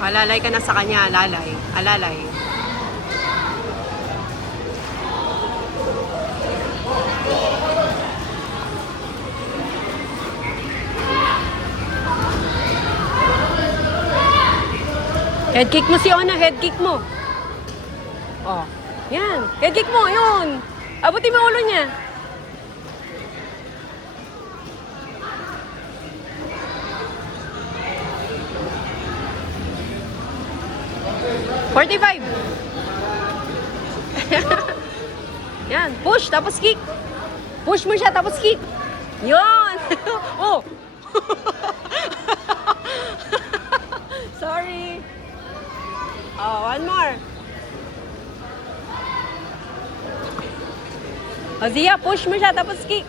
Alalay ka na sa kanya, alalay. Alalay. Head kick mo si Ona, head kick mo. Oh, yan. Head kick mo, yun. Abutin mo ulo niya. $45. Yan, push, tapos kick. Push mo siya, tapos kick. Yun. Oh. Sorry. Oh, one more. O, Zia, push mo siya, tapos kick.